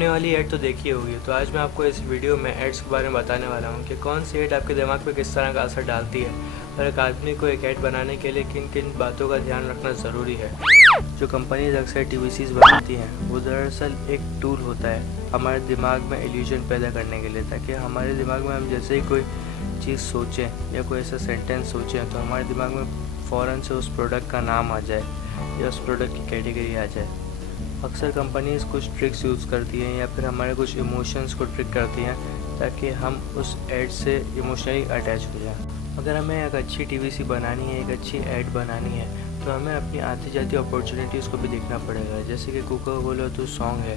आपने वाली ऐड तो देखी होगी, तो आज मैं आपको इस वीडियो में एड्स के बारे में बताने वाला हूँ कि कौन सी ऐड आपके दिमाग पे किस तरह का असर डालती है और एक आदमी को एक ऐड बनाने के लिए किन किन बातों का ध्यान रखना ज़रूरी है। जो कंपनीज अक्सर टीवीसीज बनाती हैं वो दरअसल एक टूल होता है हमारे दिमाग में इल्यूजन पैदा करने के लिए, ताकि हमारे दिमाग में हम जैसे ही कोई चीज़ सोचें या कोई ऐसा सेंटेंस सोचें तो हमारे दिमाग में फ़ौरन से उस प्रोडक्ट का नाम आ जाए या उस प्रोडक्ट की कैटेगरी आ जाए। अक्सर कंपनीज़ कुछ ट्रिक्स यूज़ करती हैं या फिर हमारे कुछ इमोशंस को ट्रिक करती हैं ताकि हम उस ऐड से इमोशनली अटैच हो जाएं। अगर हमें एक अच्छी टीवीसी बनानी है, एक अच्छी ऐड बनानी है, तो हमें अपनी आती जाती अपॉर्चुनिटीज़ को भी देखना पड़ेगा। जैसे कि कोका कोला जो सॉन्ग है,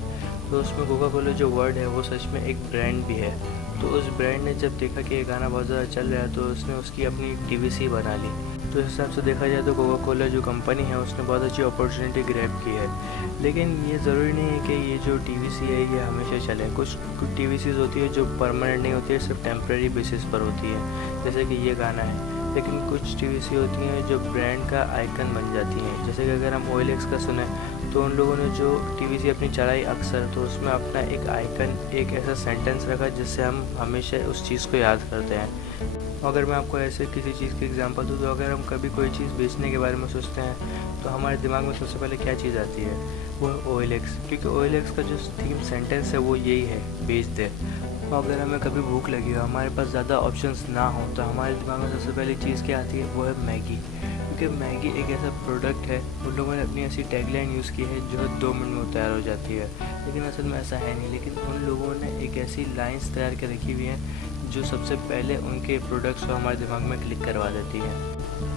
तो उसमें कोका कोला जो वर्ड है वो सच में एक ब्रांड भी है। तो उस ब्रांड ने जब देखा कि ये गाना बहुत ज़्यादा चल रहा है तो उसने उसकी अपनी टीवीसी बना ली। तो इस हिसाब से देखा जाए तो कोका कोला जो कंपनी है उसने बहुत अच्छी अपॉर्चुनिटी ग्रैब की है। लेकिन ये ज़रूरी नहीं है कि ये जो टीवीसी है ये हमेशा चले। कुछ टीवीसीज होती है जो परमानेंट नहीं होती है, सिर्फ टेम्प्रेरी बेसिस पर होती है, जैसे कि ये गाना है। लेकिन कुछ टीवीसी होती हैं जो ब्रांड का आइकन बन जाती हैं। जैसे कि अगर हम OLX का सुने तो उन लोगों ने जो टीवीसी अपनी चलाई अक्सर, तो उसमें अपना एक आइकन, एक ऐसा सेंटेंस रखा जिससे हम हमेशा उस चीज़ को याद करते हैं। अगर मैं आपको ऐसे किसी चीज़ की एग्जांपल दूँ तो अगर हम कभी कोई चीज़ बेचने के बारे में सोचते हैं तो हमारे दिमाग में सबसे पहले क्या चीज़ आती है, वो है OLX, क्योंकि OLX का जो थीम सेंटेंस है वो यही है, बेच दे। तो अगर हमें कभी भूख लगी हो, हमारे पास ज़्यादा ऑप्शंस ना हो, तो हमारे दिमाग में सबसे पहली चीज़ क्या आती है, वो है मैगी। क्योंकि मैगी एक ऐसा प्रोडक्ट है, उन लोगों ने अपनी ऐसी टैगलाइन यूज़ की है जो 2 मिनट में तैयार हो जाती है, लेकिन असल में ऐसा है नहीं। लेकिन उन लोगों ने एक ऐसी लाइंस तैयार कर रखी हुई हैं जो सबसे पहले उनके प्रोडक्ट्स को हमारे दिमाग में क्लिक करवा देती है।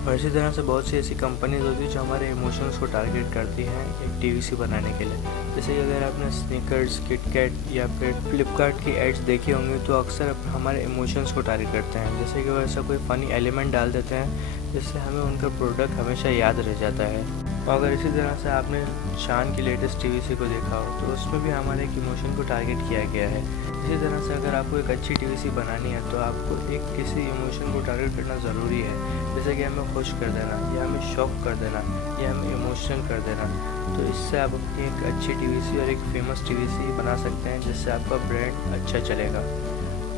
और इसी तरह से बहुत सी ऐसी कंपनीज होती है जो हमारे इमोशंस को टारगेट करती हैं एक टीवीसी बनाने के लिए। जैसे कि अगर आपने स्निकर्स, किटकैट या फिर फ्लिपकार्ट की एड्स देखी होंगी तो अक्सर हमारे इमोशंस को टारगेट करते हैं। जैसे कि वो ऐसा कोई फ़नी एलिमेंट डाल देते हैं जिससे हमें उनका प्रोडक्ट हमेशा याद रह जाता है। और अगर इसी तरह से आपने शान की लेटेस्ट टीवीसी को देखा हो तो उसमें भी हमारे एक इमोशन को टारगेट किया गया है। इसी तरह से अगर आपको एक अच्छी टीवीसी बनानी है तो आपको एक किसी इमोशन को टारगेट करना ज़रूरी है। जैसे कि हमें खुश कर देना या हमें शॉक कर देना या हमें इमोशनल कर देना। तो इससे आप अपनी एक अच्छी टीवीसी और एक फेमस टीवीसी बना सकते हैं जिससे आपका ब्रांड अच्छा चलेगा।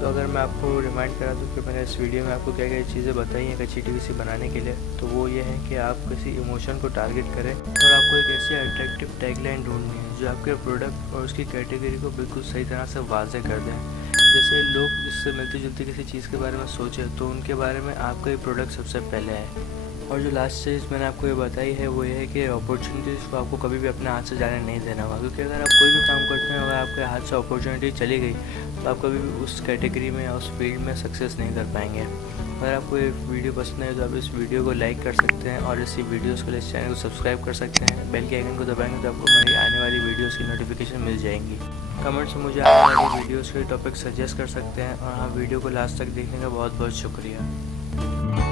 तो अगर मैं आपको रिमाइंड करा दूँ कि मैंने इस वीडियो में आपको क्या क्या चीज़ें बताई हैं एक अच्छी टीवीसी बनाने के लिए, तो वो ये है कि आप किसी इमोशन को टारगेट करें और आपको एक ऐसी अट्रैक्टिव टैगलाइन ढूंढनी है जो आपके प्रोडक्ट और उसकी कैटेगरी को बिल्कुल सही तरह से वाज़ेह कर दें। जैसे लोग इससे मिलती जुलती किसी चीज़ के बारे में सोचें तो उनके बारे में आपका ये प्रोडक्ट सबसे पहले है। और जो लास्ट चीज़ मैंने आपको ये बताई है वो ये है कि अपॉर्चुनिटीज़ को आपको कभी भी अपने हाथ से जाने नहीं देना होगा, क्योंकि अगर आप कोई भी काम करते हैं अगर आपके हाथ से अपॉर्चुनिटी चली गई तो आप कभी भी उस कैटेगरी में या उस फील्ड में सक्सेस नहीं कर पाएंगे। अगर आपको ये वीडियो पसंद है तो आप इस वीडियो को लाइक कर सकते हैं और इसी वीडियोज़ के लिए इस चैनल को सब्सक्राइब कर सकते हैं। बेल के आइकन को दबाएंगे तो आपको मेरी आने वाली वीडियोज़ की नोटिफिकेशन मिल जाएंगी। कमेंट्स में मुझे आने वाली वीडियोज़ के टॉपिक सजेस्ट कर सकते हैं। और हाँ, वीडियो को लास्ट तक देखने का बहुत बहुत शुक्रिया।